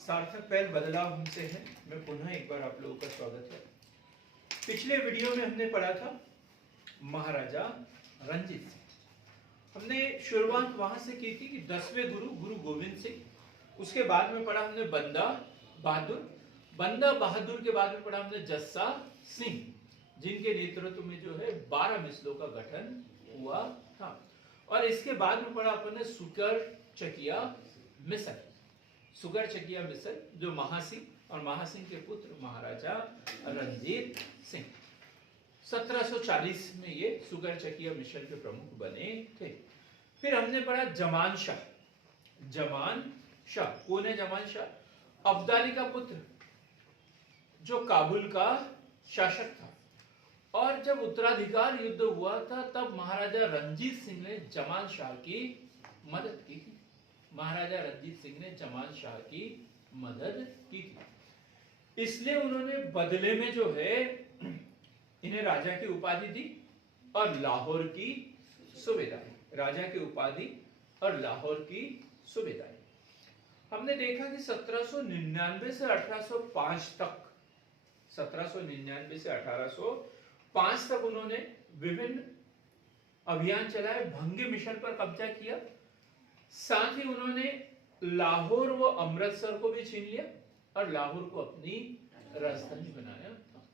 सार्थक पहल बदलाव हमसे है। मैं पुनः एक बार आप लोगों का स्वागत है। पिछले वीडियो में हमने पढ़ा था महाराजा रंजीत सिंह। हमने शुरुआत वहां से की थी कि 10वें गुरु गुरु गोविंद सिंह। उसके बाद में पढ़ा हमने बंदा बहादुर के बाद में पढ़ा हमने जस्सा सिंह, जिनके नेतृत्व में जो है 12 मिसलों का गठन हुआ था। और इसके बाद में पढ़ा अपन ने सुकर चकिया मिसल, जो महासिंह और महासिंह के पुत्र महाराजा रंजीत सिंह 1740 में ये सुकर चकिया मिशन के प्रमुख बने थे। फिर हमने पढ़ा जमान शाह। कौन है जमान शाह? अब्दाली का पुत्र, जो काबुल का शासक था। और जब उत्तराधिकार युद्ध हुआ था तब महाराजा रंजीत सिंह ने जमान शाह की मदद की थी। इसलिए उन्होंने बदले में जो है इन्हें राजा की उपाधि दी और लाहौर की सुबेदारी। हमने देखा कि 1799 से 1805 तक उन्होंने विभिन्न अभियान चलाए, भंगी मिशन पर कब्जा किया। साथ ही उन्होंने लाहौर व अमृतसर को भी छीन लिया और लाहौर को अपनी राजधानी बनाया था।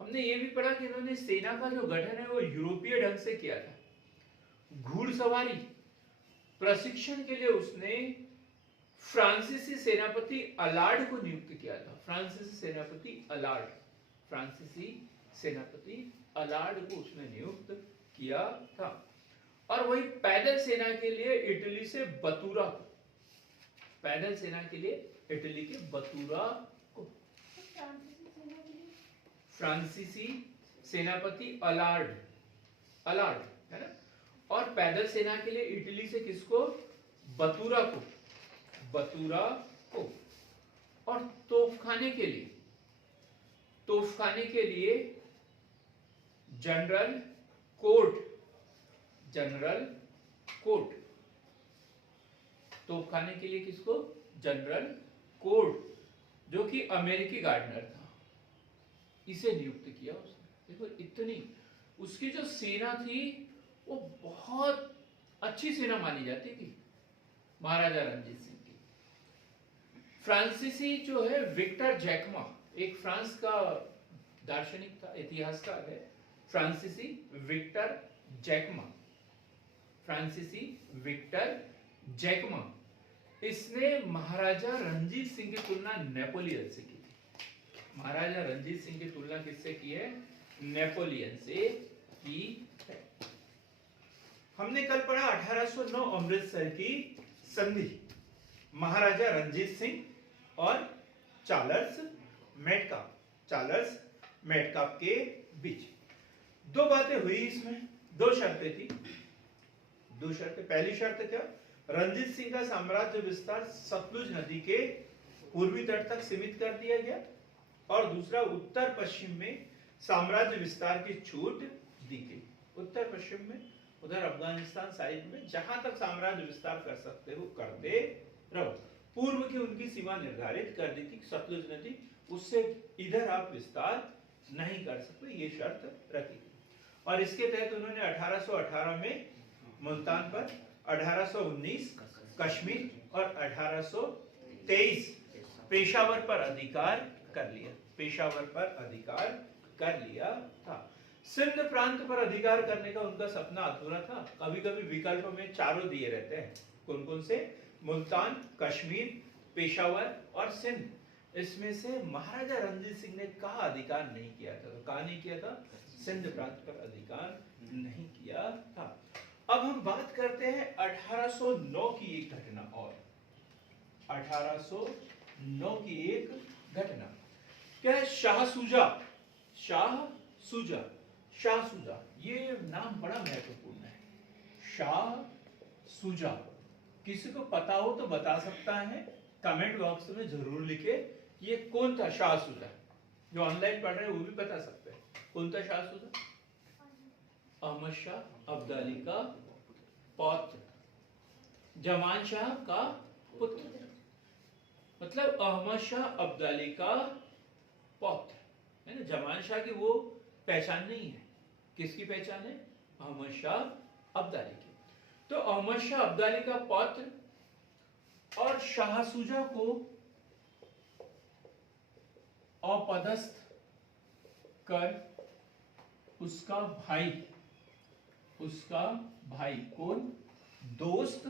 हमने ये भी पढ़ा कि इन्होंने सेना का जो गठन है वो यूरोपीय ढंग से किया था। घुड़सवारी प्रशिक्षण के लिए उसने फ्रांसीसी सेनापति अलार्ड को नियुक्त किया था। फ्रांसीसी सेनापति अलार्ड को उसने नियुक्त किया था। और वही पैदल सेना के लिए इटली के बतूरा को फ्रांसीसी सेनापति अलार्ड है ना। और पैदल सेना के लिए इटली से किसको? बतूरा को। और तोपखाने के लिए जनरल कोट। तोपखाने के लिए किसको? जनरल कोट, जो कि अमेरिकी गार्डनर था, इसे नियुक्त किया उसने। देखो इतनी उसकी जो सेना थी वो बहुत अच्छी सेना मानी जाती थी महाराजा रंजीत सिंह की। फ्रांसीसी जो है विक्टर जैकमा, एक फ्रांस का दार्शनिक था, इतिहासकार है, फ्रांसीसी विक्टर जैकमा। इसने महाराजा रंजीत सिंह की तुलना नेपोलियन से की थी। महाराजा रंजीत सिंह की तुलना किससे की है? नेपोलियन से की है। हमने कल पढ़ा 1809 अमृतसर की संधि महाराजा रंजीत सिंह और चार्ल्स मेटकाप के बीच। दो बातें हुई इसमें, दो शर्तें थी। पहली शर्त क्या? रंजीत सिंह का साम्राज्य विस्तार सतलुज नदी के पूर्वी तट तक सीमित कर दिया गया और दूसरा उत्तर पश्चिम में साम्राज्य विस्तार की छूट दी गई। उत्तर पश्चिम में, उधर अफगानिस्तान साइड में जहां तक साम्राज्य विस्तार कर सकते हो करते रहो। पूर्व की उनकी सीमा निर्धारित कर दी थी, सतलुज नदी, उससे इधर आप विस्तार नहीं कर सकते, ये शर्त रखी थी। और इसके तहत उन्होंने 1818 में मुल्तान पर, 1819 कश्मीर और 1823 पेशावर पर अधिकार कर लिया था। सिंध प्रांत पर अधिकार करने का उनका सपना अधूरा था। कभी कभी विकल्प में चारों दिए रहते हैं। कौन कौन से? मुल्तान, कश्मीर, पेशावर और सिंध। इसमें से महाराजा रंजीत सिंह ने कहा अधिकार नहीं किया था? तो कहा नहीं किया था? सिंध प्रांत पर अधिकार नहीं किया था। अब हम बात करते हैं 1809 की एक घटना और 1809 की एक घटना क्या है? शाह सूजा, ये नाम बड़ा महत्वपूर्ण है। शाह सूजा, किसी को पता हो तो बता सकता है, कमेंट बॉक्स में जरूर लिखे ये कौन था शाह सूजा। जो ऑनलाइन पढ़ रहे हैं वो भी बता सकते हैं कौन था शाह सूजा। अहमद शाह अब्दाली का पौत्र, जमान शाह का पुत्र। मतलब अहमद शाह अब्दाली का पौत्र है ना। जमान शाह की वो पहचान नहीं है। किसकी पहचान है? अहमद शाह अब्दाली की। तो अहमद शाह अब्दाली का पौत्र और शाह सुजा को अपदस्थ कर उसका भाई कौन? दोस्त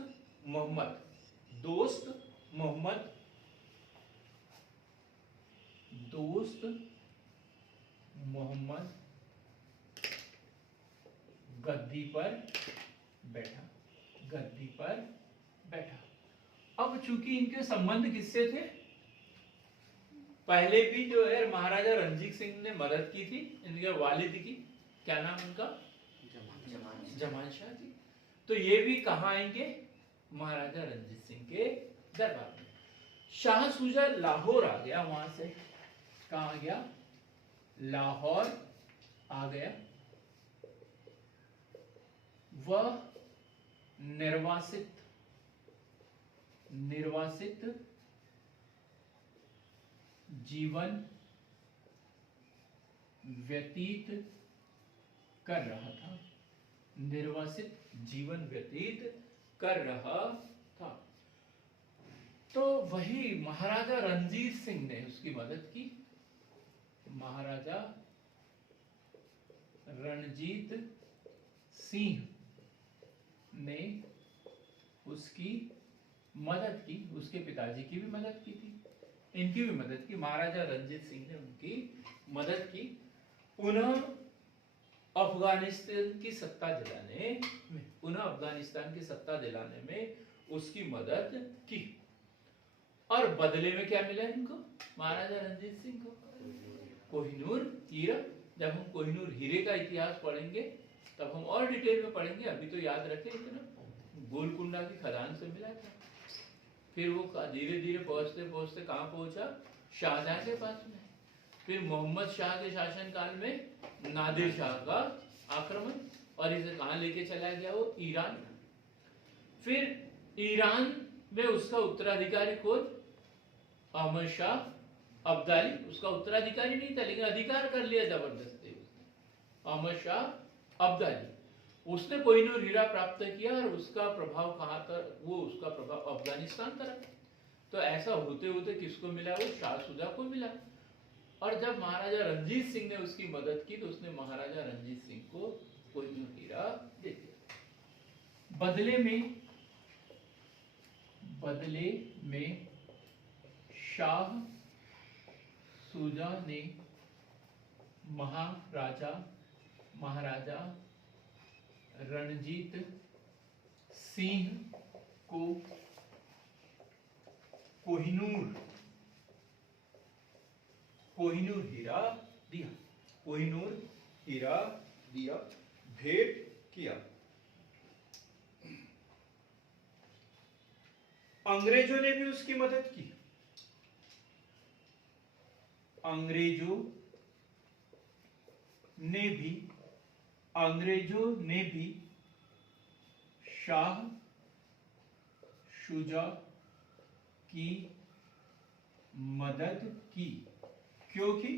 मोहम्मद गद्दी पर बैठा। अब चूंकि इनके संबंध किससे थे? पहले भी जो है महाराजा रणजीत सिंह ने मदद की थी इनके वालिद की, क्या नाम उनका? जमान शाह जी। तो ये भी कहाँ आएंगे? महाराजा रणजीत सिंह के दरबार में। शाह सुजा लाहौर आ गया, वहां से कहाँ आ गया? लाहौर आ गया। वह निर्वासित जीवन व्यतीत कर रहा था। तो वही महाराजा रणजीत सिंह ने उसकी मदद की। महाराजा रणजीत सिंह ने उसकी मदद की, उसके पिताजी की भी मदद की थी, इनकी भी मदद की। महाराजा रणजीत सिंह ने उनकी मदद की। पुनः अफगानिस्तान की सत्ता दिलाने में उसकी मदद की। और बदले में क्या मिला इनको? महाराजा रणजीत सिंह को कोहिनूर हीरा। जब हम कोहिनूर हीरे का इतिहास पढ़ेंगे तब हम और डिटेल में पढ़ेंगे। अभी तो याद रखें इतना, गोलकुंडा की खदान से मिला था। फिर वो धीरे धीरे पहुंचते कहाँ पहुंचा? शाहजहां के पास में। फिर मोहम्मद शाह के शासन काल में नादिर शाह का आक्रमण, और इसे कहाँ लेके चला गया? वो ईरान। फिर ईरान में उसका उत्तराधिकारी कौन? अहमद शाह अब्दाली। उसका उत्तराधिकारी नहीं था लेकिन अधिकार कर लिया जबरदस्ती उसने। अहमद शाह अब्दाली, उसने कोहिनूर हीरा प्राप्त किया और उसका प्रभाव कहाँ था? वो उसका प्रभाव अफगानिस्तान तरफ। तो ऐसा होते होते किसको मिला? वो शाह सुजा को मिला। और जब महाराजा रणजीत सिंह ने उसकी मदद की तो उसने महाराजा रणजीत सिंह को कोहिनूर हीरा दे दिया। बदले में शाह सुजा ने महाराजा रणजीत सिंह को कोहिनूर हीरा दिया, भेंट किया। अंग्रेजों ने भी उसकी मदद की। अंग्रेजों ने भी शाह शुजा की मदद की। क्योंकि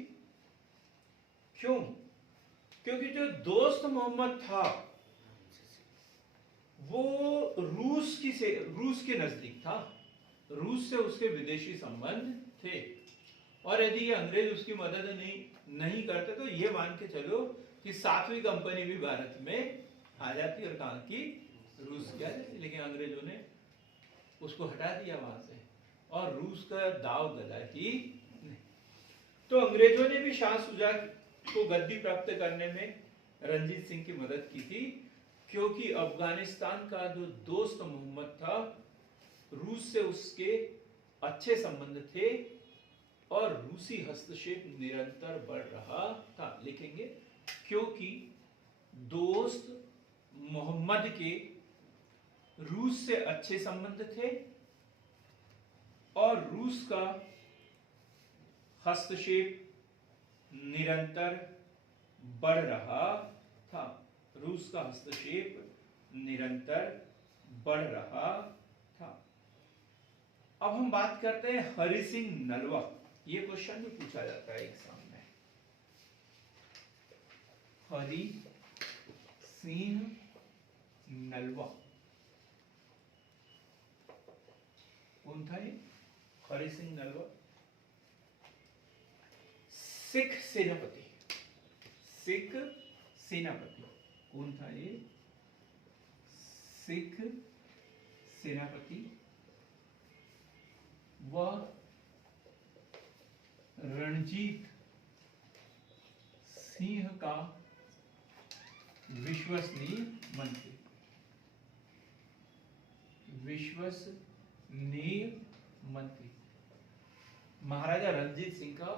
जो दोस्त मोहम्मद था वो रूस के नजदीक था। रूस से उसके विदेशी संबंध थे, और यदि ये अंग्रेज उसकी मदद नहीं करते तो ये मान के चलो कि 7वीं कंपनी भी भारत में आ जाती और कहाँ की? रूस की आ जाती। लेकिन अंग्रेजों ने उसको हटा दिया वहां से, और रूस का दाव गला ही नहीं। तो अंग्रेजों ने भी शाह सुजा को गद्दी प्राप्त करने में रणजीत सिंह की मदद की थी, क्योंकि अफगानिस्तान का जो दोस्त मोहम्मद था, रूस से उसके अच्छे संबंध थे और रूसी हस्तक्षेप निरंतर बढ़ रहा था। लिखेंगे क्योंकि दोस्त मोहम्मद के रूस से अच्छे संबंध थे और रूस का हस्तक्षेप निरंतर बढ़ रहा था। रूस का हस्तक्षेप निरंतर बढ़ रहा था। अब हम बात करते हैं हरि सिंह नलवा। ये क्वेश्चन भी पूछा जाता है एग्जाम में। हरि सिंह नलवा कौन था ये? हरि सिंह नलवा सिख सेनापति। सिख सेनापति कौन था ये? सिख सेनापति। वह रणजीत सिंह का विश्वसनीय मंत्री। विश्वसनीय मंत्री, महाराजा रणजीत सिंह का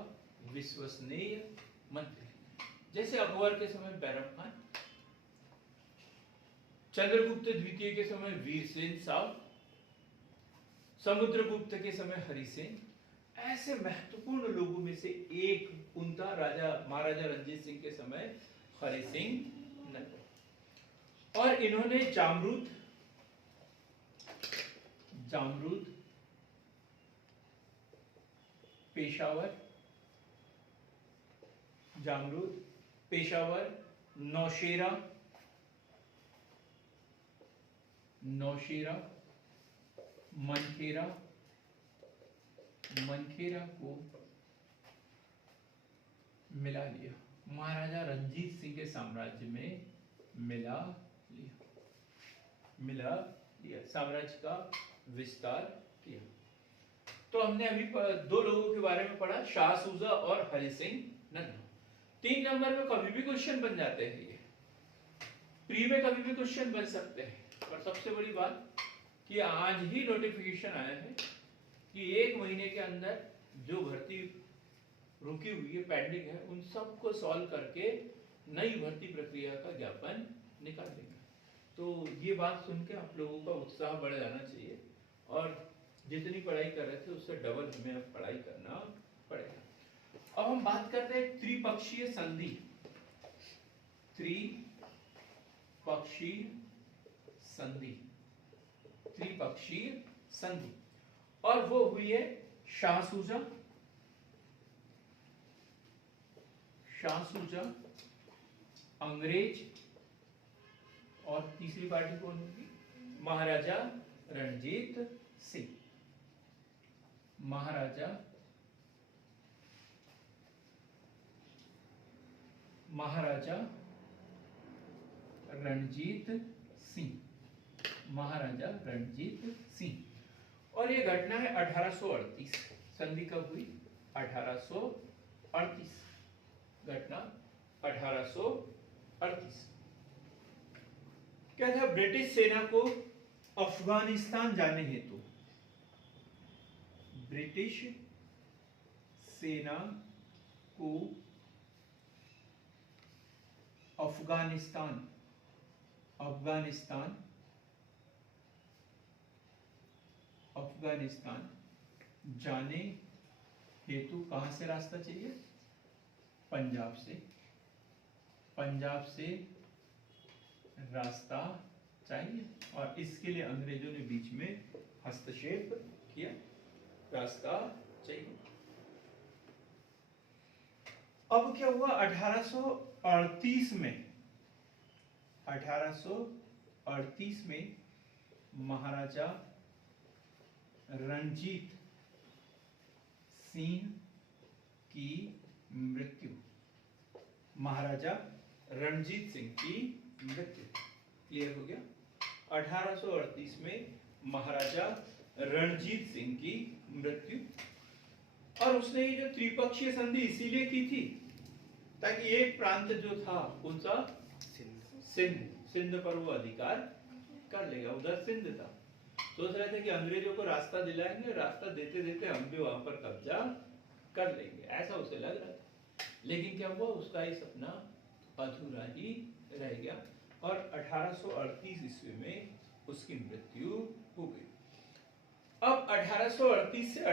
विश्वसनीय मंत्री। जैसे अकबर के समय बैरम खान, चंद्रगुप्त द्वितीय के समय वीरसेन साहब, समुद्रगुप्त के समय हरिसेन, ऐसे महत्वपूर्ण लोगों में से एक उनका राजा महाराजा रणजीत सिंह के समय हरि सिंह नलवा। और इन्होंने जामरूद पेशावर, नौशेरा, मनखेरा को मिला लिया। महाराजा रंजीत सिंह के साम्राज्य में मिला लिया, साम्राज्य का विस्तार किया। तो हमने अभी दो लोगों के बारे में पढ़ा, शाह सूजा और हरि सिंह नलवा। 3 नंबर में कभी भी क्वेश्चन बन जाते हैं, ये प्री में कभी भी क्वेश्चन बन सकते हैं। पर सबसे बड़ी बात कि आज ही नोटिफिकेशन आया है कि 1 महीने के अंदर जो भर्ती रुकी हुई है, पेंडिंग है, उन सबको सॉल्व करके नई भर्ती प्रक्रिया का ज्ञापन निकाल देंगे। तो ये बात सुन के आप लोगों का उत्साह बढ़ जाना चाहिए और जितनी पढ़ाई कर रहे थे उससे डबल हमें अब पढ़ाई करना पड़ेगा। अब हम बात करते हैं त्रिपक्षीय संधि। त्रिपक्षीय संधि और वो हुई है शाह सूजा, अंग्रेज और तीसरी पार्टी कौन होगी? महाराजा रणजीत सिंह। महाराजा रणजीत सिंह। और ये घटना है 1838। संधि कब हुई? 1838। घटना 1838। क्या था? ब्रिटिश सेना को अफगानिस्तान जाने हेतु, ब्रिटिश सेना को अफगानिस्तान जाने हेतु कहां से रास्ता चाहिए? पंजाब से रास्ता चाहिए और इसके लिए अंग्रेजों ने बीच में हस्तक्षेप किया। रास्ता चाहिए। अब क्या हुआ? 1838 में महाराजा रणजीत सिंह की मृत्यु। क्लियर हो गया? 1838 में महाराजा रणजीत सिंह की मृत्यु। और उसने ये जो त्रिपक्षीय संधि इसीलिए की थी ताकि एक प्रांत जो था उनका सिंध पर वो अधिकार कर लेगा। उधर सिंध था, सोच रहे थे कि अंग्रेजों को रास्ता दिलाएंगे, रास्ता देते देते हम भी वहां पर कब्जा कर लेंगे, ऐसा उसे लग रहा था। लेकिन क्या हुआ? उसका ये सपना अधूरा ही रह गया और 1838 ईस्वी में उसकी मृत्यु हो गई। अब 1838 से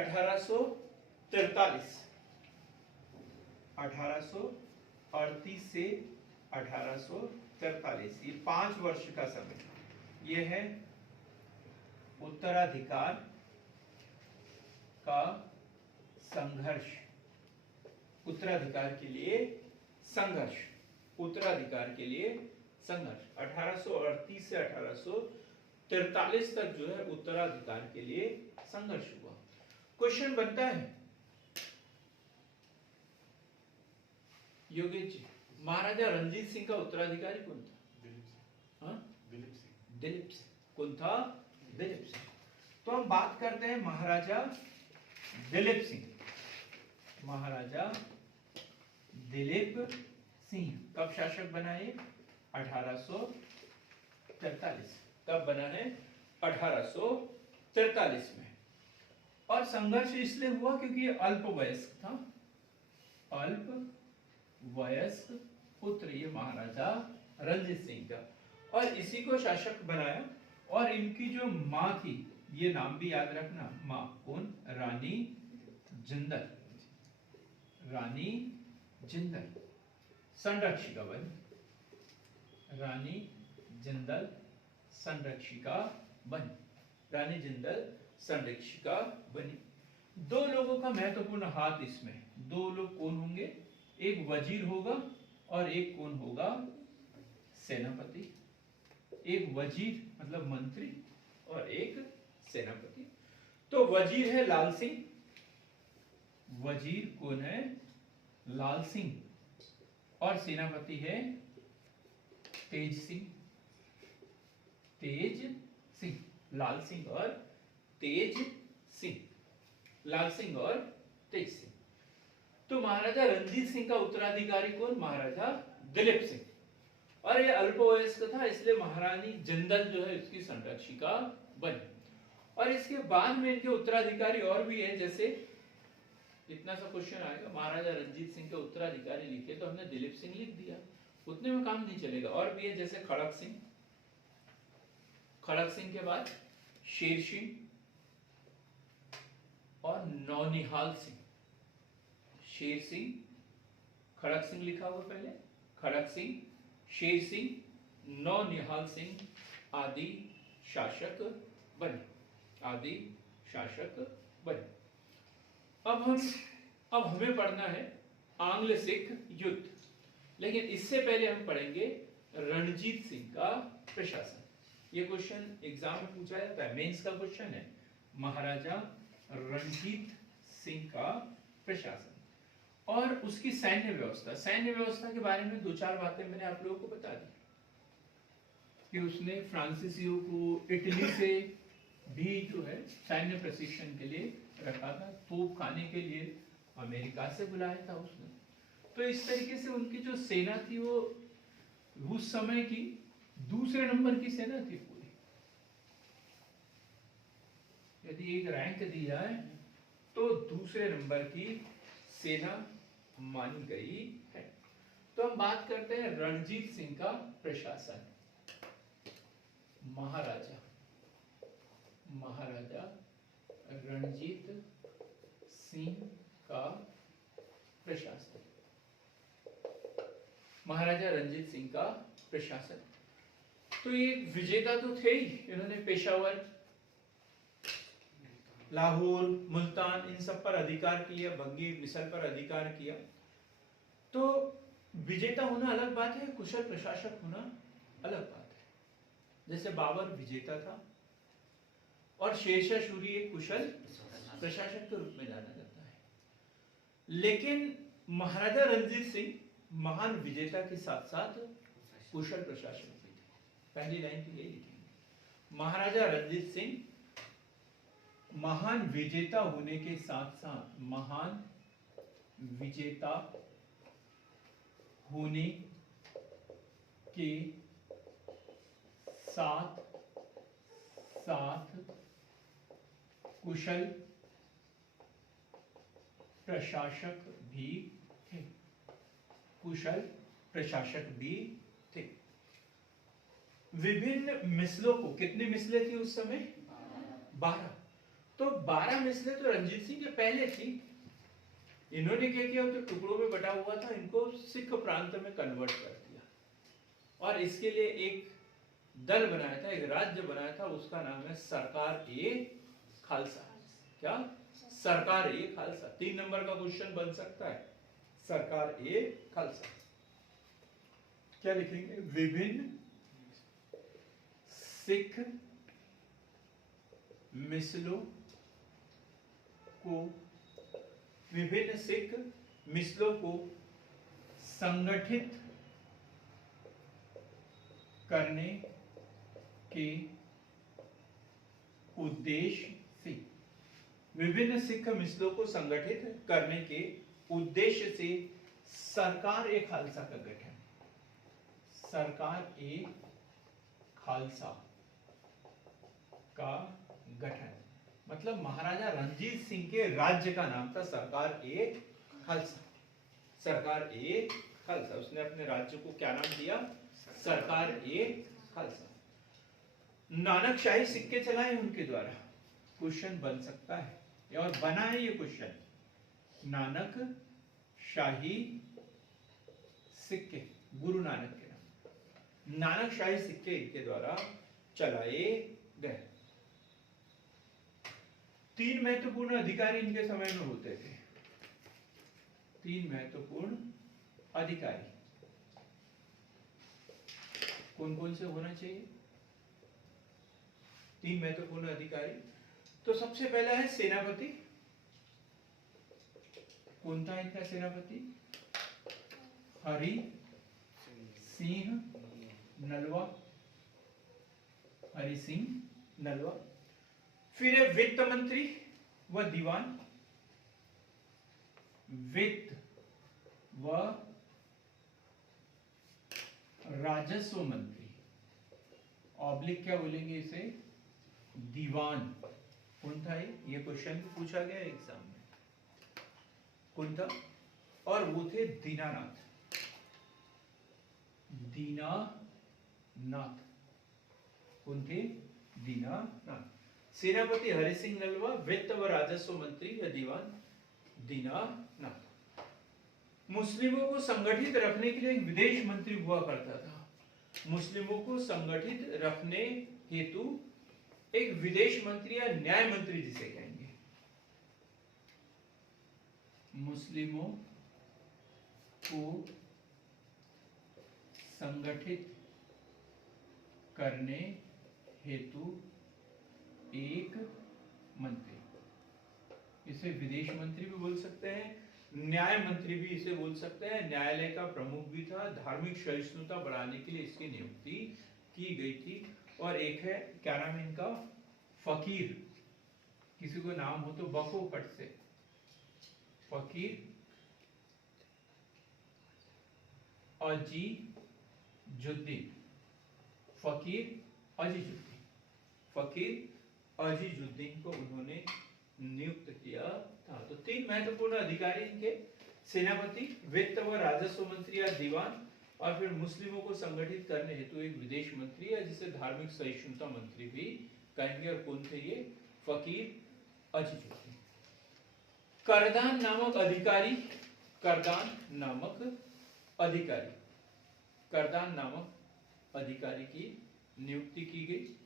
1843 ये 5 वर्ष का समय। ये है उत्तराधिकार का संघर्ष, उत्तराधिकार के लिए संघर्ष, उत्तराधिकार के लिए संघर्ष 1838 से 1843 तक जो है उत्तराधिकार के लिए संघर्ष हुआ। क्वेश्चन बनता है योगेश जी, महाराजा रणजीत सिंह का उत्तराधिकारी कौन था? दिलीप सिंह। दिलीप सिंह कौन था? दिलीप सिंह। तो हम बात करते हैं महाराजा दिलीप सिंह। महाराजा दिलीप सिंह कब शासक बना है? 1843। कब बना है? 1843 में। और संघर्ष इसलिए हुआ क्योंकि ये अल्पवयस्क था, अल्पवयस्क पुत्र ये महाराजा रणजीत सिंह का, और इसी को शासक बनाया। और इनकी जो माँ थी, ये नाम भी याद रखना, माँ कौन? रानी जिंदल। रानी जिंदल संरक्षिका बनी, रानी जिंदल संरक्षिका बनी, रानी जिंदल संरक्षिका बनी। दो लोगों का महत्वपूर्ण हाथ इसमें, दो लोग कौन होंगे? एक वजीर होगा और एक कौन होगा? सेनापति। एक वजीर मतलब मंत्री और एक सेनापति। तो वजीर है लाल सिंह, वजीर कौन है? लाल सिंह। और सेनापति है तेज सिंह, तेज सिंह। लाल सिंह और तेज सिंह, लाल सिंह और तेज सिंह। तो महाराजा रणजीत सिंह का उत्तराधिकारी कौन? महाराजा दिलीप सिंह। और ये अल्पवयस्क था, इसलिए महारानी जिंदल जो है इसकी संरक्षिका बनी। और इसके बाद में इनके उत्तराधिकारी और भी है, जैसे इतना सा क्वेश्चन आएगा महाराजा रणजीत सिंह के उत्तराधिकारी लिखे, तो हमने दिलीप सिंह लिख दिया, उतने में काम नहीं चलेगा। और भी है जैसे खड़क सिंह, खड़क सिंह के बाद शेर सिंह और नौनिहाल सिंह। शेर सिंह, खड़क सिंह लिखा हुआ पहले, खड़क सिंह, शेर सिंह, नौनिहाल सिंह आदि शासक बने, आदि शासक बने। अब हमें पढ़ना है आंग्ल सिख युद्ध, लेकिन इससे पहले हम पढ़ेंगे रणजीत सिंह का प्रशासन। ये क्वेश्चन एग्जाम में पूछा जाता है, मेंस का क्वेश्चन है, महाराजा रणजीत सिंह का प्रशासन और उसकी सैन्य व्यवस्था। सैन्य व्यवस्था के बारे में दो चार बातें मैंने आप लोगों को बता दी कि उसने फ्रांसीसियों को इटली से भी जो है सैन्य प्रशिक्षण के लिए रखा था, तोप खाने के लिए अमेरिका से बुलाया था उसने। तो इस तरीके से उनकी जो सेना थी वो उस समय की दूसरे नंबर की सेना थी पूरी। यदि एक रैंक दी जाए तो दूसरे नंबर की सेना मानी गई है। तो हम बात करते हैं रणजीत सिंह का प्रशासन। महाराजा रणजीत सिंह का प्रशासन, महाराजा रणजीत सिंह का प्रशासन। तो ये विजेता तो थे ही, इन्होंने पेशावर, लाहौर, मुल्तान इन सब पर अधिकार किया, भंगी मिसल पर अधिकार किया। तो विजेता होना अलग बात है, कुशल प्रशासक होना अलग बात है। जैसे बाबर विजेता था और शेरशाह सूरी एक कुशल प्रशासक के रूप में जाना जाता है। लेकिन महाराजा रणजीत सिंह महान विजेता के साथ साथ कुशल प्रशासक भी थे। पहली लाइन तो यही लिखेंगे, महाराजा रणजीत सिंह महान विजेता होने के साथ साथ, महान विजेता होने के साथ साथ कुशल प्रशासक भी थे, कुशल प्रशासक भी थे। विभिन्न मिसलों को, कितनी मिसलें थी उस समय? 12। तो 12 मिसलें तो रणजीत सिंह के पहले थी। इन्होंने क्या किया, तो टुकड़ों में बटा हुआ था, इनको सिख प्रांत में कन्वर्ट कर दिया और इसके लिए एक दल बनाया था, एक राज्य बनाया था, उसका नाम है सरकार ए खालसा। क्या? सरकार ए खालसा। 3 नंबर का क्वेश्चन बन सकता है, सरकार ए खालसा। क्या लिखेंगे? विभिन्न सिख मिसलों को, विभिन्न सिख मिसलों को संगठित करने के उद्देश्य से, विभिन्न सिख मिसलों को संगठित करने के उद्देश्य से सरकार ए खालसा का गठन, सरकार ए खालसा का गठन। मतलब महाराजा रणजीत सिंह के राज्य का नाम था सरकार ए खालसा, सरकार ए खालसा। उसने अपने राज्य को क्या नाम दिया? सरकार ए खालसा। नानक शाही सिक्के चलाए उनके द्वारा, क्वेश्चन बन सकता है और बना है ये क्वेश्चन। नानक शाही सिक्के, गुरु नानक के नाम, नानक शाही सिक्के इनके द्वारा चलाए गए। 3 महत्वपूर्ण अधिकारी इनके समय में होते थे, 3 महत्वपूर्ण अधिकारी कौन कौन से होना चाहिए? 3 महत्वपूर्ण अधिकारी। तो सबसे पहला है सेनापति। कौन था इनका सेनापति? हरि सिंह नलवा, हरि सिंह नलवा। फिर है वित्त मंत्री व दीवान, वित्त व राजस्व मंत्री, ऑब्लिक क्या बोलेंगे इसे? दीवान। कौन था ये क्वेश्चन पूछा गया एग्जाम में, कौन था? और वो थे दीनानाथ, दीनानाथ। कौन थे? दीनानाथ। सेनापति हरि सिंह नलवा, वित्त व राजस्व मंत्री या दीवान दीनानाथ। मुस्लिमों को संगठित रखने के लिए एक विदेश मंत्री हुआ करता था, मुस्लिमों को संगठित रखने हेतु एक विदेश मंत्री या न्याय मंत्री जिसे कहेंगे, मुस्लिमों को संगठित करने हेतु एक मंत्री, इसे विदेश मंत्री भी बोल सकते हैं, न्याय मंत्री भी इसे बोल सकते हैं। न्यायालय का प्रमुख भी था, धार्मिक सहिष्णुता बढ़ाने के लिए इसकी नियुक्ति की गई थी। और एक है, क्या नाम है इनका? फकीर। किसी को नाम हो तो बको पट से, फकीर अजीजुद्दीन, फकीर अजीजुद्दीन, फकीर अजीजुद्दीन को उन्होंने नियुक्त किया था। तो 3 महत्वपूर्ण अधिकारी इनके, सेनापति, वित्त व राजस्व मंत्री या दीवान, और फिर मुस्लिमों को संगठित करने हेतु एक विदेश मंत्री या जिसे धार्मिक सहिष्णुता मंत्री भी कहेंगे। और कौन थे ये? फकीर अजीजुद्दीन। करदान नामक अधिकारी, करदान नामक अधिकारी, करदान नामक अधिकारी की नियुक्ति की गई।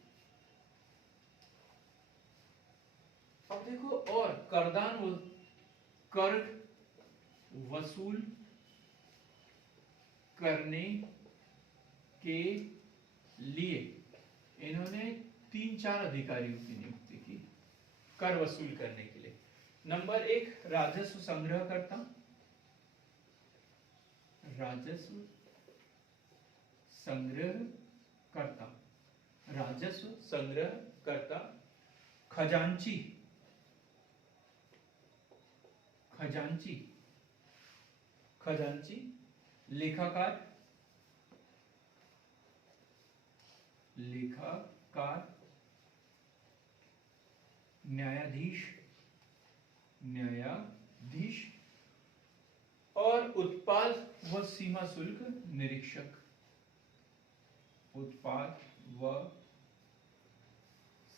अब देखो, और करदान कर वसूल करने के लिए इन्होंने 3-4 अधिकारियों की नियुक्ति की कर वसूल करने के लिए। नंबर 1 राजस्व संग्रहकर्ता, राजस्व संग्रहकर्ता, राजस्व संग्रहकर्ता। खजांची, खजांची, खजांची। लेखाकार, लेखाकार। न्यायाधीश, न्यायाधीश। और उत्पाद व सीमा शुल्क निरीक्षक, उत्पाद व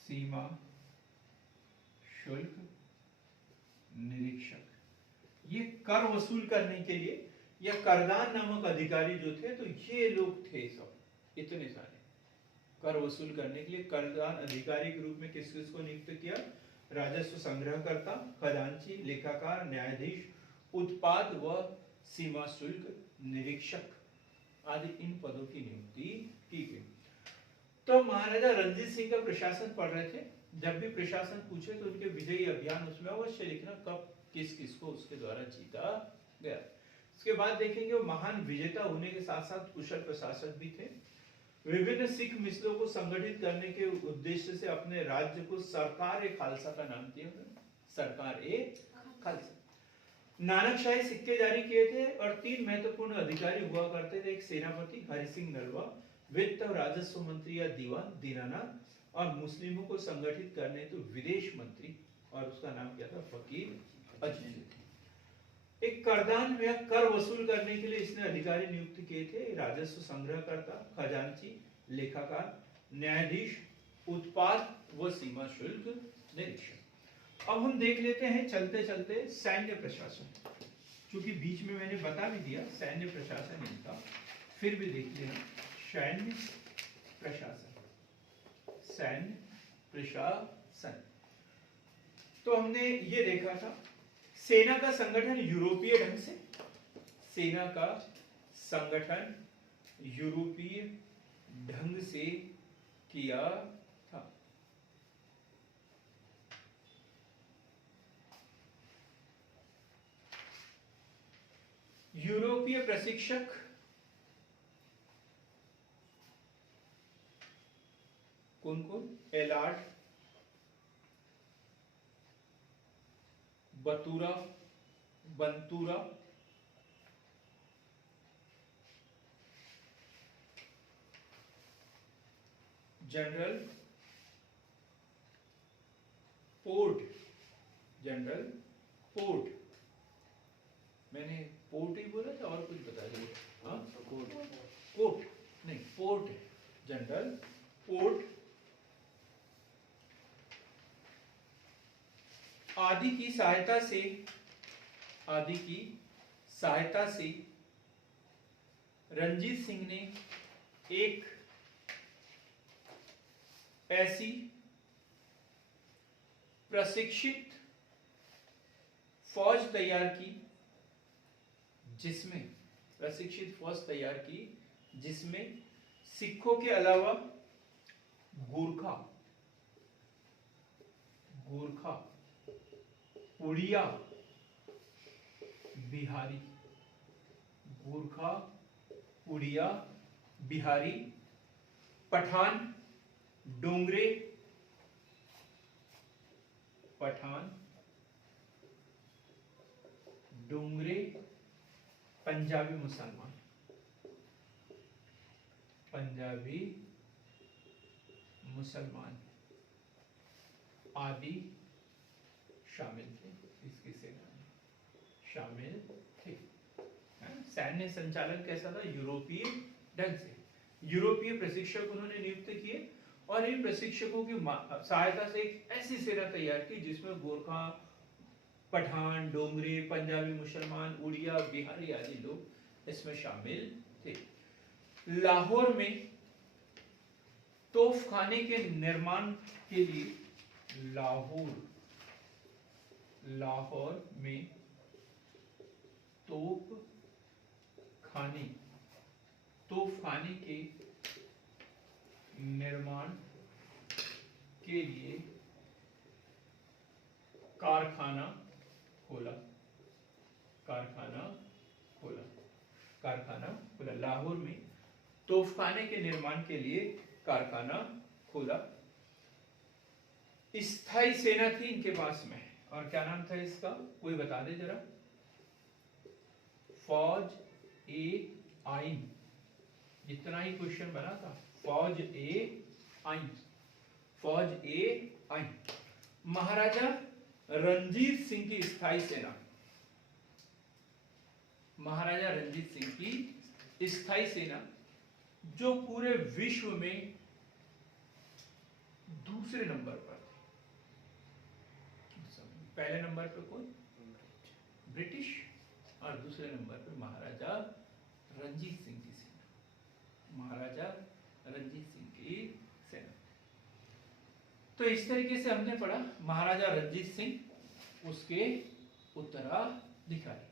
सीमा शुल्क निरीक्षक। ये कर वसूल करने के लिए या करदान नामक अधिकारी जो थे, तो ये लोग थे सब, इतने सारे कर वसूल करने के लिए करदान अधिकारी के रूप में किस किस को नियुक्त किया? राजस्व संग्रहकर्ता, खजांची, लेखाकार, न्यायाधीश, उत्पाद व सीमा शुल्क निरीक्षक आदि इन पदों की नियुक्ति की गई। तो महाराजा रणजीत सिंह का प्रशासन पढ़ रहे थे। जब भी प्रशासन पूछे तो उनके विजयी अभियान उसमें अवश्य लिखना, कब किस किस को उसके द्वारा जीता गया। उसके बाद देखेंगे वो महान विजेता होने के साथ साथ कुशल प्रशासक भी थे। विभिन्न सिख मिसलों को संगठित करने के उद्देश्य से अपने राज्य को सरकार-ए खालसा का नाम दिया, सरकार-ए खालसा। नानकशाही सिक्के जारी किए थे और 3 महत्वपूर्ण अधिकारी हुआ करते थे। एक सेनापति हरि सिंह नलवा, वित्त और राजस्व मंत्री या दीवान दीनानाथ, और मुस्लिमों को संगठित करने तो विदेश मंत्री, और उसका नाम क्या था, फकीर अजीज। एक करदान या कर वसूल करने के लिए इसने अधिकारी नियुक्त किए थे। राजस्व संग्रहकर्ता, खजांची, लेखाकार, न्यायाधीश, उत्पाद व सीमा शुल्क निरीक्षक। अब हम देख लेते हैं चलते चलते सैन्य प्रशासन, क्योंकि बीच में मैंने बता भी दिया सैन्य प्रशासन इनका, फिर भी देख लेना। सैन्य प्रशासन, सैन्य प्रशासन, तो हमने ये देखा था सेना का संगठन यूरोपीय ढंग से, सेना का संगठन यूरोपीय ढंग से किया था। यूरोपीय प्रशिक्षक कौन कौन, एलार्ड, बतूरा, बंतूरा, जनरल पोर्ट, जनरल पोर्ट, मैंने पोर्ट ही बोला था और कुछ बता दो। हाँ, कोर्ट नहीं, पोर्ट है, जनरल पोर्ट आदि की सहायता से, आदि की सहायता से रणजीत सिंह ने एक ऐसी प्रशिक्षित फौज तैयार की जिसमें, प्रशिक्षित फौज तैयार की जिसमें सिखों के अलावा गोरखा, गोरखा, उड़िया, बिहारी, गोरखा, उड़िया, बिहारी, पठान, डोंगरे, पठान, डोंगरे, पंजाबी मुसलमान, पंजाबी मुसलमान आदि शामिल थे, इसकी सेना में शामिल थे। सैन्य संचालन कैसा था, यूरोपीय ढंग से। यूरोपीय प्रशिक्षक उन्होंने नियुक्त किए और इन प्रशिक्षकों की सहायता से एक ऐसी सेना तैयार की जिसमें गोरखा, पठान, डोंगरे, पंजाबी मुसलमान, उड़िया, बिहारी आदि लोग इसमें शामिल थे। लाहौर में तोपखाने के निर्माण के लिए, लाहौर में तोपखाने के निर्माण के लिए कारखाना खोला, लाहौर में तोपखाने के निर्माण के लिए कारखाना खोला। स्थायी सेना थी इनके पास में, और क्या नाम था इसका, कोई बता दे जरा। फौज-ए-आइन, जितना ही क्वेश्चन बना था, फौज-ए-आइन, फौज-ए-आइन। महाराजा रणजीत सिंह की स्थायी सेना, महाराजा रणजीत सिंह की स्थायी सेना जो पूरे विश्व में दूसरे नंबर पर थी। पहले नंबर पर कौन, ब्रिटिश, और दूसरे नंबर पर महाराजा रणजीत सिंह की सेना, महाराजा रणजीत सिंह की सेना। तो इस तरीके से हमने पढ़ा महाराजा रणजीत सिंह, उसके उत्तराधिकारी।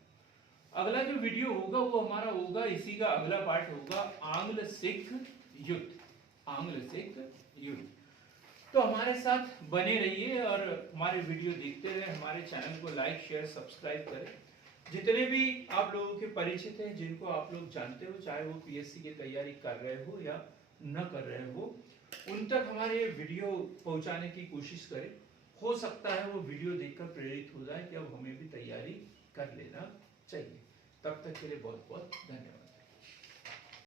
अगला जो वीडियो होगा वो हमारा होगा, इसी का अगला पार्ट होगा आंग्ल सिख युद्ध। आंग्ल सिख युद्ध। तो हमारे साथ बने रहिए और हमारे वीडियो देखते रहे, हमारे चैनल को लाइक शेयर सब्सक्राइब करें। जितने भी आप लोगों के परिचित हैं, जिनको आप लोग जानते हो, चाहे वो पीएससी की तैयारी कर रहे हो या न कर रहे हो, उन तक हमारे वीडियो पहुंचाने की कोशिश करें। हो सकता है वो वीडियो देखकर प्रेरित हो जाए कि अब हमें भी तैयारी कर लेना चाहिए। तब तक के लिए बहुत बहुत धन्यवाद।